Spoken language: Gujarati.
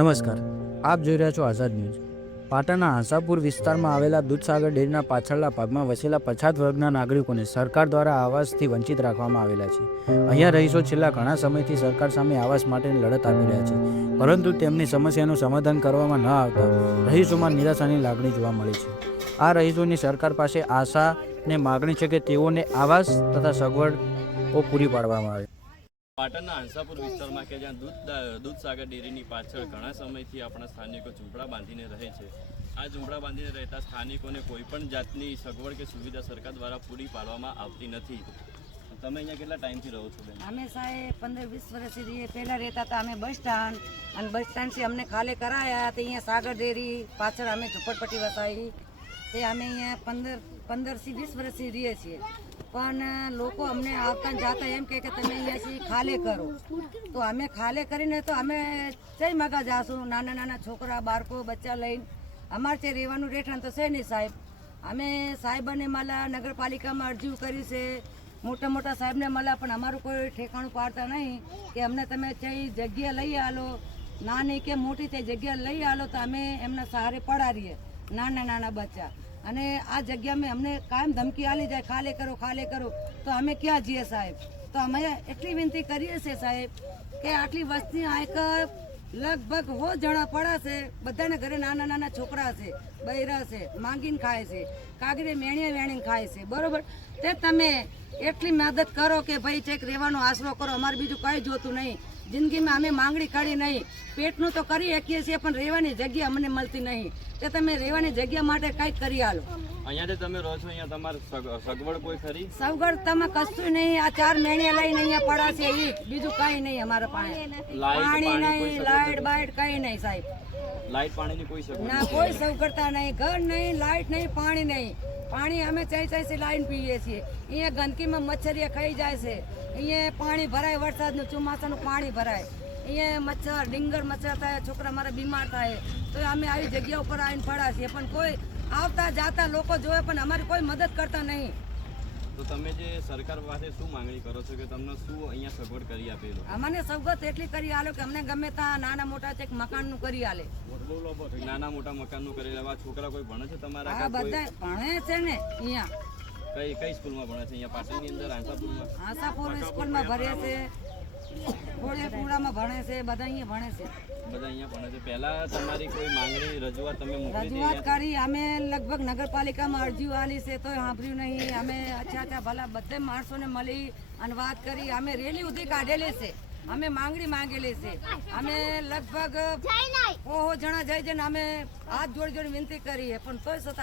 નમસ્કાર. આપ જોઈ રહ્યા છો આઝાદ ન્યૂઝ. પાટણના આશાપુર વિસ્તારમાં આવેલા દૂધસાગર ડેરીના પાછળના ભાગમાં વસેલા પછાત વર્ગના નાગરિકોને સરકાર દ્વારા આવાસથી વંચિત રાખવામાં આવેલા છે. અહીંયા રહીશો છેલ્લા ઘણા સમયથી સરકાર સામે આવાસ માટેની લડત આપી રહ્યા છે, પરંતુ તેમની સમસ્યાનું સમાધાન કરવામાં ન આવતા રહીશોમાં નિરાશાની લાગણી જોવા મળી છે. આ રહીશોની સરકાર પાસે આશા ને માગણી છે કે તેઓને આવાસ તથા સગવડો પૂરી પાડવામાં આવે. પાટણના હંસાપુર વિસ્તારમાં કે જ્યાં દૂધ દૂધસાગર ડેરીની પાછળ ઘણા સમયથી આપણા સ્થાનિકો ઝૂંપડા બાંધીને રહે છે. આ ઝૂંપડા બાંધીને રહેતા સ્થાનિકોને કોઈ પણ જાતની સગવડ કે સુવિધા સરકાર દ્વારા પૂરી પાડવામાં આવતી નથી. તમે અહીંયા કેટલા ટાઈમથી રહો છો બેન? અમે સાહેબ પંદર વીસ વર્ષથી રહીએ પહેલાં રહેતા હતા. અમે બસ સ્ટેન્ડ, અને બસ સ્ટેન્ડથી અમને ખાલે કરાયા તો અહીંયા સાગર ડેરી પાછળ અમે ઝુંપડપટ્ટી વસાવી. તે અમે અહીંયા પંદર, પંદરથી વીસ વર્ષથી રહીએ છીએ. પણ લોકો અમને આવતા જાતા એમ કે તમે અહીંયાથી ખાલે કરો. તો અમે ખાલે કરીને તો અમે જઈ મગા જાશું નાના નાના છોકરા, બાળકો, બચ્ચા લઈને અમારે ત્યાં રહેવાનું રહેઠાણ તો છે નહીં સાહેબ. અમે સાહેબને મળ્યા નગરપાલિકામાં અરજી કરી છે. મોટા મોટા સાહેબને મળ્યા પણ અમારું કોઈ ઠેકાણું પાડતા નહીં કે અમને તમે કઈ જગ્યા લઈ આલો. નાની કે મોટી તે જગ્યા લઈ આલો તો અમે એમના સહારે પડારીએ. નાના નાના બચ્ચા. અને આ જગ્યામાં અમને કાયમ ધમકી આલી જાય ખાલે કરો ખાલે કરો. તો અમે ક્યાં જઈએ સાહેબ? તો અમે એટલી વિનંતી કરીએ છીએ સાહેબ કે આટલી વસ્તી આયકર લગભગ હો જણા પડાશે બધાના ઘરે નાના નાના છોકરા છે, બૈરા છે, માંગીને ખાય છે કાગરે મેણીએ વેણીને ખાય છે. બરોબર? તે તમે એટલી મદદ કરો કે ભાઈ ચેક રહેવાનો આશરો કરો, અમારે બીજું કંઈ જોતું નહીં. જિંદગીમાં અમે માંગણી કરી નહીં. પેટનું તો કરી શકીએ છીએ પણ રહેવાની જગ્યા અમને મળતી નહીં. તે તમે રહેવાની જગ્યા માટે કંઈક કરી આલો. અહીંયા તમે રહો છો અહીંયા તમારે સગ- સગવડ કોઈ ખરી? સગવડ તમે કશું નહીં આ ચાર મહિને લઈને અહીંયા પડા છે એ બીજું કંઈ નહીં અમારા પાસે. પાણી પાણી નહીં લાઇટ બાઇટ કંઈ નહીં સાહેબ. લાઇટ પાણીની કોઈ સગવડ ના કોઈ સગવડતા નહીં. ઘર નહીં લાઇટ નહીં પાણી નહીં. પાણી અમે ચાઈ ચાઈ લાઈન પીએ છીએ. અહીંયા ગંદકીમાં મચ્છરીએ ખાઈ જાય છે. અહીંયા પાણી ભરાય, વરસાદનું ચોમાસાનું પાણી ભરાય. અહીંયા મચ્છર, ડીંગર મચ્છર થાય, છોકરા મારા બીમાર થાય. તો અમે આવી જગ્યા ઉપર આવીને પડા છીએ. પણ કોઈ આવતા જાતા લોકો જોવે, પણ અમારી કોઈ મદદ કરતા નહીં. તો તમે જે સરકાર પાસે શું માંગણી કરો છો કે તમને શું અહીંયા સગવડ કરી આપે અમને સવગત એટલી કરી આલો કે અમને ગમે ત્યાં નાના મોટા એક મકાનનું કરી આલે. નાના મોટા મકાનનું કરી લેવા છોકરા કોઈ ભણે છે તમારા હા બધા ભણે છે ને અહીંયા. કઈ કઈ સ્કૂલમાં ભણે છે? અહીંયા પાટણની અંદર આશાપુરમાં? આશાપુર સ્કૂલમાં ભરે છે. ઘોડેપુરામાં ભણે છે બધા અહીંયા ભણે છે. બધા અહીંયા ભણે છે. પહેલા તમારી કોઈ માંગણી રજૂઆત તમે મોકલી રજૂઆત કરી અમે લગભગ નગરપાલિકામાં અરજીઓ આલી છે તોય સાંભળ્યું નહીં. અમે અચ્છા અચ્છા ભલા બધે માણસોને મળી અને વાત કરી. અમે રેલી ઉધી કાઢેલી છે. અમે માંગણી માંગેલી છે. અમે લગભગ ઓહો જણા જઈ જઈને અમે હાથ જોડી જોડી વિનંતી કરીએ પણ તોય છતાં